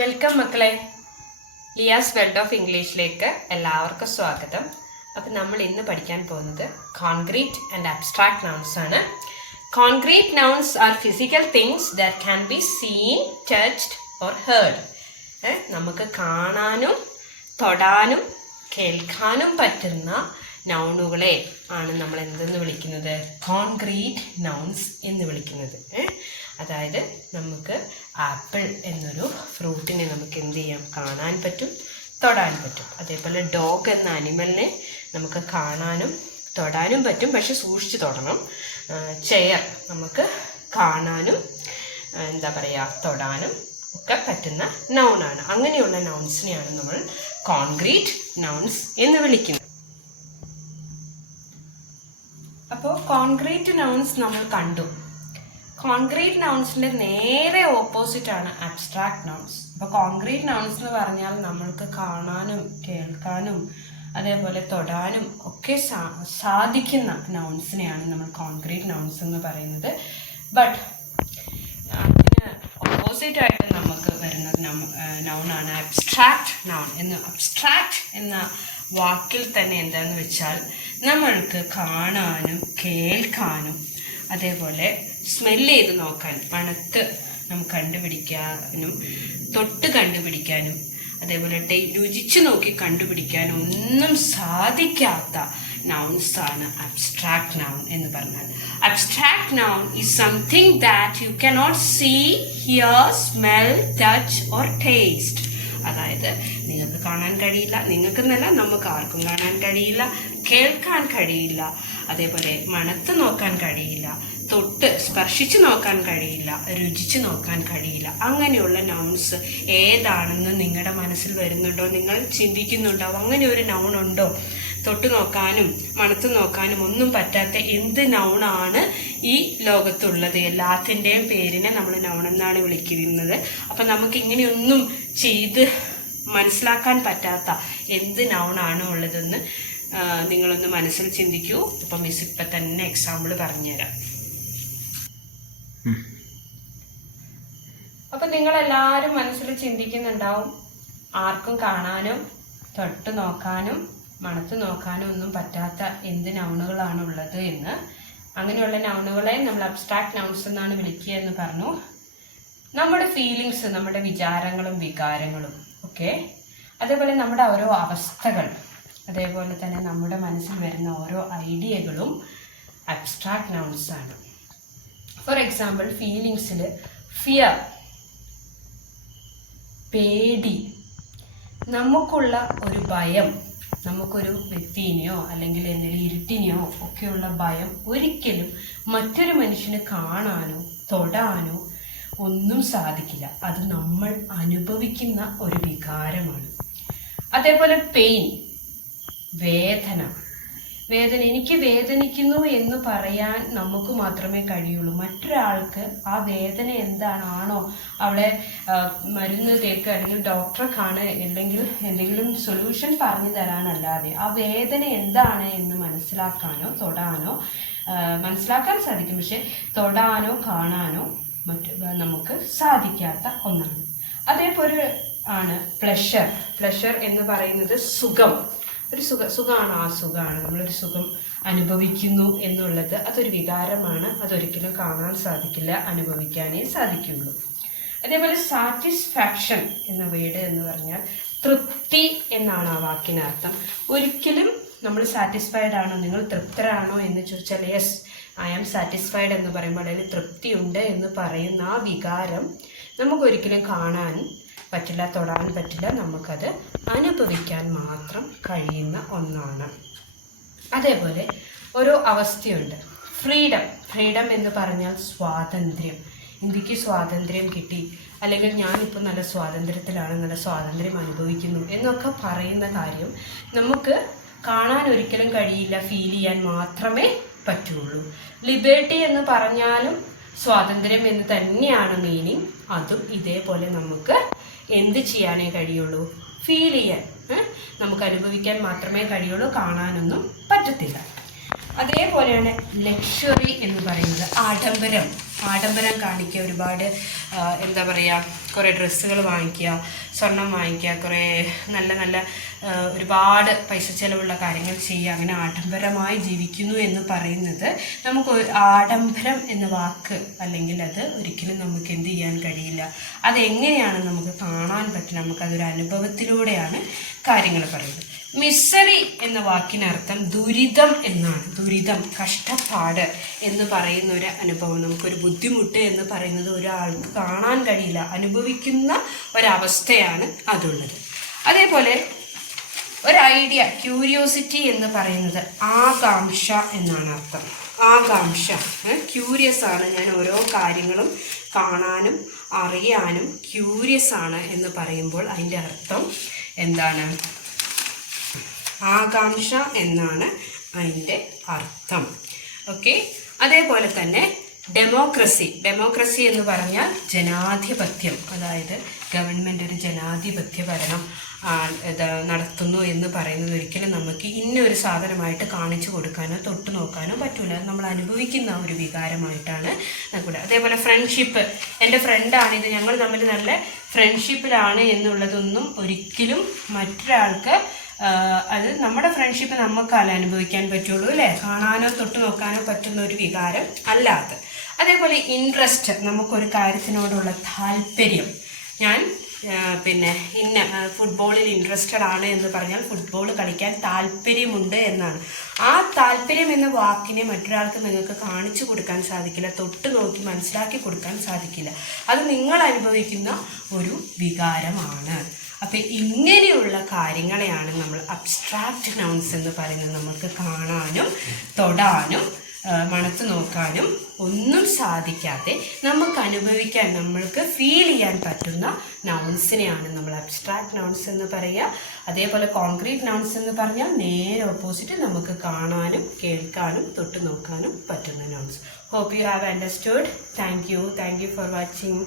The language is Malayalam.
വെൽക്കം മക്കളെ. ലിയാസ് വേൾഡ് ഓഫ് ഇംഗ്ലീഷിലേക്ക് എല്ലാവർക്കും സ്വാഗതം. അപ്പം നമ്മൾ ഇന്ന് പഠിക്കാൻ പോകുന്നത് കോൺക്രീറ്റ് ആൻഡ് അബ്സ്ട്രാക്ട് നൗൺസ് ആണ്. Concrete nouns R physical things that can be seen, touched or heard. നമുക്ക് കാണാനും തൊടാനും കേൾക്കാനും പറ്റുന്ന നൗണുകളെ ആണ് നമ്മൾ എന്തെന്ന് വിളിക്കുന്നത്? കോൺക്രീറ്റ് നൗൺസ് എന്ന് വിളിക്കുന്നത്. അതായത് നമുക്ക് ആപ്പിൾ എന്നൊരു ഫ്രൂട്ടിനെ നമുക്ക് എന്ത് ചെയ്യാം? കാണാൻ പറ്റും, തൊടാൻ പറ്റും. അതേപോലെ ഡോഗ് എന്ന അനിമലിനെ നമുക്ക് കാണാനും തൊടാനും പറ്റും, പക്ഷെ സൂക്ഷിച്ച് തൊടണം. ചെയർ നമുക്ക് കാണാനും തൊടാനും ഒക്കെ പറ്റുന്ന നൗണാണ്. അങ്ങനെയുള്ള നൗൺസിനെയാണ് നമ്മൾ കോൺക്രീറ്റ് നൗൺസ് എന്ന് വിളിക്കുന്നത്. അപ്പോൾ കോൺക്രീറ്റ് നൗൺസ് നമ്മൾ കണ്ടു. കോൺക്രീറ്റ് നൗൺസിന്റെ നേരെ ഓപ്പോസിറ്റ് ആണ് അബ്സ്ട്രാക്ട് നൗൺസ്. അപ്പോൾ കോൺക്രീറ്റ് നൗൺസ് എന്ന് പറഞ്ഞാൽ നമ്മൾക്ക് കാണാനും കേൾക്കാനും അതേപോലെ തൊടാനും ഒക്കെ സാധിക്കുന്ന നൗൺസിനെയാണ് നമ്മൾ കോൺക്രീറ്റ് നൗൺസ് എന്ന് പറയുന്നത്. ബട്ട് അതിന് ഓപ്പോസിറ്റ് ആയിട്ട് നമുക്ക് വരുന്നത് നൗണാണ് അബ്സ്ട്രാക്ട് നൗൺ. അബ്സ്ട്രാക്ട് എന്ന വാക്കിൽ തന്നെ എന്താണെന്ന് വെച്ചാൽ നമ്മൾക്ക് കാണാനും കേൾക്കാനും അതേപോലെ സ്മെല്ല് ചെയ്ത് നോക്കാൻ, മണത്ത് നമുക്ക് കണ്ടുപിടിക്കാനും തൊട്ട് കണ്ടുപിടിക്കാനും അതേപോലെ രുചിച്ച് നോക്കി കണ്ടുപിടിക്കാനും ഒന്നും സാധിക്കാത്ത നൗൺസ് ആണ് അബ്സ്ട്രാക്ട് നൗൺ എന്ന് പറഞ്ഞാൽ. Abstract noun is something that you cannot see, hear, smell, touch or taste. അതായത് നിങ്ങൾക്ക് കാണാൻ കഴിയില്ല, നിങ്ങൾക്കെന്നല്ല നമുക്ക് ആർക്കും കാണാൻ കഴിയില്ല, കേൾക്കാൻ കഴിയില്ല, അതേപോലെ മണത്ത് നോക്കാൻ കഴിയില്ല, തൊട്ട് സ്പർശിച്ച് നോക്കാൻ കഴിയില്ല, രുചിച്ച് നോക്കാൻ കഴിയില്ല. അങ്ങനെയുള്ള നൗൺസ് ഏതാണെന്ന് നിങ്ങളുടെ മനസ്സിൽ വരുന്നുണ്ടോ? നിങ്ങൾ ചിന്തിക്കുന്നുണ്ടോ അങ്ങനെ ഒരു നൗൺ ഉണ്ടോ? തൊട്ട് നോക്കാനും മണത്ത് നോക്കാനും ഒന്നും പറ്റാത്ത എന്ത് നൗണാണ് ഈ ലോകത്തുള്ളത്? എല്ലാത്തിൻ്റെയും പേരിനെ നമ്മൾ നൗൺ എന്നാണ് വിളിക്കുന്നത്. അപ്പം നമുക്ക് ഇങ്ങനെയൊന്നും ചെയ്ത് മനസ്സിലാക്കാൻ പറ്റാത്ത എന്ത് നൗണാണ് ഉള്ളതെന്ന് നിങ്ങളൊന്ന് മനസ്സിൽ ചിന്തിക്കൂ. അപ്പം മിസ് ഇപ്പം തന്നെ എക്സാമ്പിൾ പറഞ്ഞുതരാം. അപ്പം നിങ്ങളെല്ലാവരും മനസ്സിൽ ചിന്തിക്കുന്നുണ്ടാവും, ആർക്കും കാണാനും തൊട്ട് നോക്കാനും മണത്ത് നോക്കാനും ഒന്നും പറ്റാത്ത എന്ത് നൗണുകളാണ് ഉള്ളത് എന്ന്. അങ്ങനെയുള്ള നൗണുകളെ നമ്മൾ അബ്സ്ട്രാക്ട് നൗൺസ് എന്നാണ് വിളിക്കുക എന്ന് പറഞ്ഞു. നമ്മുടെ ഫീലിങ്സ്, നമ്മുടെ വിചാരങ്ങളും വികാരങ്ങളും ഒക്കെ, അതേപോലെ നമ്മുടെ ഓരോ അവസ്ഥകൾ, അതേപോലെ തന്നെ നമ്മുടെ മനസ്സിൽ വരുന്ന ഓരോ ഐഡിയകളും അബ്സ്ട്രാക്ട് നൗൺസ് ആണ്. ഫോർ എക്സാമ്പിൾ, ഫീലിങ്സിൽ ഫിയർ, പേടി, നമുക്കുള്ള ഒരു ഭയം, നമുക്കൊരു വ്യക്തിനെയോ അല്ലെങ്കിൽ എന്തെങ്കിലും ഇരുട്ടിനെയോ ഒക്കെയുള്ള ഭയം ഒരിക്കലും മറ്റൊരു മനുഷ്യന് കാണാനോ തൊടാനോ ഒന്നും സാധിക്കില്ല. അത് നമ്മൾ അനുഭവിക്കുന്ന ഒരു വികാരമാണ്. അതേപോലെ പെയിൻ, വേദന, എനിക്ക് വേദനിക്കുന്നു എന്ന് പറയാൻ നമുക്ക് മാത്രമേ കഴിയുള്ളൂ. മറ്റൊരാൾക്ക് ആ വേദന എന്താണോ അവളെ മരുന്ന് തേക്കുക അല്ലെങ്കിൽ ഡോക്ടറെ കാണുക അല്ലെങ്കിൽ എന്തെങ്കിലും സൊല്യൂഷൻ പറഞ്ഞു തരാനല്ലാതെ ആ വേദന എന്താണ് എന്ന് മനസ്സിലാക്കാനോ തൊടാനോ മനസ്സിലാക്കാൻ സാധിക്കും, പക്ഷെ തൊടാനോ കാണാനോ നമുക്ക് സാധിക്കാത്ത ഒന്നാണ്. അതേപോലെ ആണ് പ്ലഷർ എന്ന് പറയുന്നത് സുഖം. ഒരു സുഖമാണ്, ആ സുഖമാണ്, നമ്മളൊരു സുഖം അനുഭവിക്കുന്നു എന്നുള്ളത് അതൊരു വികാരമാണ്. അതൊരിക്കലും കാണാൻ സാധിക്കില്ല, അനുഭവിക്കാനേ സാധിക്കുള്ളൂ. അതേപോലെ സാറ്റിസ്ഫാക്ഷൻ എന്ന വേർഡ് എന്ന് പറഞ്ഞാൽ തൃപ്തി എന്നാണ് ആ വാക്കിനർത്ഥം. ഒരിക്കലും നമ്മൾ സാറ്റിസ്ഫൈഡ് ആണോ, നിങ്ങൾ തൃപ്തരാണോ എന്ന് ചോദിച്ചാൽ യെസ് ഐ ആം സാറ്റിസ്ഫൈഡ് എന്ന് പറയുമ്പോൾ അതിൽ തൃപ്തിയുണ്ട് എന്ന് പറയുന്ന ആ വികാരം നമുക്കൊരിക്കലും കാണാൻ പറ്റില്ല, തൊടാൻ പറ്റില്ല, നമുക്കത് അനുഭവിക്കാൻ മാത്രം കഴിയുന്ന ഒന്നാണ്. അതേപോലെ ഓരോ അവസ്ഥയുണ്ട്. ഫ്രീഡം എന്ന് പറഞ്ഞാൽ സ്വാതന്ത്ര്യം. ഇന്ത്യക്ക് സ്വാതന്ത്ര്യം കിട്ടി, അല്ലെങ്കിൽ ഞാനിപ്പോൾ നല്ല സ്വാതന്ത്ര്യത്തിലാണ്, നല്ല സ്വാതന്ത്ര്യം അനുഭവിക്കുന്നു എന്നൊക്കെ പറയുന്ന കാര്യം നമുക്ക് കാണാൻ ഒരിക്കലും കഴിയില്ല, ഫീൽ ചെയ്യാൻ മാത്രമേ പറ്റുള്ളൂ. ലിബർട്ടി എന്ന് പറഞ്ഞാലും സ്വാതന്ത്ര്യം എന്ന് തന്നെയാണ് മീനിങ്. അതും ഇതേപോലെ നമുക്ക് എന്ത് ചെയ്യാനേ കഴിയുള്ളൂ? ഫീൽ ചെയ്യാൻ, നമുക്ക് അനുഭവിക്കാൻ മാത്രമേ കഴിയുള്ളൂ, കാണാനൊന്നും പറ്റത്തില്ല. അതേപോലെയാണ് ലക്ഷറി എന്ന് പറയുന്നത്, ആഡംബരം. ആഡംബരം കാണിക്കുക, ഒരുപാട് എന്താ പറയുക, കുറേ ഡ്രസ്സുകൾ വാങ്ങിക്കുക, സ്വർണം വാങ്ങിക്കുക, കുറേ നല്ല നല്ല ഒരുപാട് പൈസ ചിലവുള്ള കാര്യങ്ങൾ ചെയ്യുക, അങ്ങനെ ആഡംബരമായി ജീവിക്കുന്നു എന്ന് പറയുന്നത് നമുക്ക് ആഡംബരം എന്ന വാക്ക് അല്ലെങ്കിൽ അത് ഒരിക്കലും നമുക്ക് എന്ത് ചെയ്യാൻ കഴിയില്ല. അതെങ്ങനെയാണ് നമുക്ക് കാണാൻ പറ്റും, നമുക്കതൊരു അനുഭവത്തിലൂടെയാണ് കാര്യങ്ങൾ പറയുന്നത്. മിസറി എന്ന വാക്കിനർത്ഥം ദുരിതം എന്നാണ്. ദുരിതം, കഷ്ടപ്പാട് എന്ന് പറയുന്ന ഒരു അനുഭവം, നമുക്കൊരു ബുദ്ധിമുട്ട് എന്ന് പറയുന്നത് ഒരാൾക്ക് കാണാൻ കഴിയില്ല, അനുഭവിക്കുന്ന ഒരവസ്ഥയാണ് അതുള്ളത്. അതേപോലെ ഒരു ഐഡിയ, ക്യൂരിയോസിറ്റി എന്ന് പറയുന്നത് ആകാംക്ഷ എന്നാണ് അർത്ഥം. ആകാംക്ഷ, ക്യൂരിയസ് ആണ്, ഞാൻ ഓരോ കാര്യങ്ങളും കാണാനും അറിയാനും ക്യൂരിയസ് ആണ് എന്ന് പറയുമ്പോൾ അതിൻ്റെ അർത്ഥം എന്താണ്? ആകാംക്ഷ എന്നാണ് അതിൻ്റെ അർത്ഥം. ഓക്കെ. അതേപോലെ തന്നെ ഡെമോക്രസി. ഡെമോക്രസി എന്ന് പറഞ്ഞാൽ ജനാധിപത്യം, അതായത് ഗവൺമെൻറ് ഒരു ജനാധിപത്യ ഭരണം നടത്തുന്നു എന്ന് പറയുന്നത് ഒരിക്കലും നമുക്ക് ഇന്നൊരു സാധനമായിട്ട് കാണിച്ചു കൊടുക്കാനോ തൊട്ട് നോക്കാനോ പറ്റില്ല. നമ്മൾ അനുഭവിക്കുന്ന ഒരു വികാരമായിട്ടാണ് നമുക്ക്. അതേപോലെ ഫ്രണ്ട്ഷിപ്പ്, എൻ്റെ ഫ്രണ്ടാണിത്, ഞങ്ങൾ തമ്മിൽ നല്ല ഫ്രണ്ട്ഷിപ്പിലാണ് എന്നുള്ളതൊന്നും ഒരിക്കലും മറ്റൊരാൾക്ക് അത് നമ്മുടെ ഫ്രണ്ട്ഷിപ്പ് നമുക്കല്ല അനുഭവിക്കാൻ പറ്റുള്ളൂ, അല്ലേ? കാണാനോ തൊട്ട് നോക്കാനോ പറ്റുന്ന ഒരു വികാരം അല്ലാത്ത. അതേപോലെ ഇൻട്രസ്റ്റ്, നമുക്കൊരു കാര്യത്തിനോടുള്ള താല്പര്യം. ഞാൻ ഇന്ന ഫുട്ബോളിൽ ഇൻട്രസ്റ്റഡ് ആണ് എന്ന് പറഞ്ഞാൽ ഫുട്ബോൾ കളിക്കാൻ താല്പര്യമുണ്ട് എന്നാണ്. ആ താല്പര്യം എന്ന വാക്കിനെ മറ്റൊരാൾക്ക് നിങ്ങൾക്ക് കാണിച്ചു കൊടുക്കാൻ സാധിക്കില്ല, തൊട്ട് നോക്കി മനസ്സിലാക്കി കൊടുക്കാൻ സാധിക്കില്ല. അത് നിങ്ങൾ അനുഭവിക്കുന്ന ഒരു വികാരമാണ്. അപ്പം ഇങ്ങനെയുള്ള കാര്യങ്ങളെയാണ് നമ്മൾ അബ്സ്ട്രാക്റ്റ് നൗൺസ് എന്ന് പറയുന്നത്. നമുക്ക് കാണാനും തൊടാനും മണത്ത് നോക്കാനും ഒന്നും സാധിക്കാതെ നമുക്ക് അനുഭവിക്കാൻ, നമ്മൾക്ക് ഫീൽ ചെയ്യാൻ പറ്റുന്ന നൗൺസിനെയാണ് നമ്മൾ അബ്സ്ട്രാക്റ്റ് നൗൺസ് എന്ന് പറയുക. അതേപോലെ കോൺക്രീറ്റ് നൗൺസ് എന്ന് പറഞ്ഞാൽ നേരെ ഓപ്പോസിറ്റ്, നമുക്ക് കാണാനും കേൾക്കാനും തൊട്ട് നോക്കാനും പറ്റുന്ന nouns. Hope you have understood. Thank you for watching.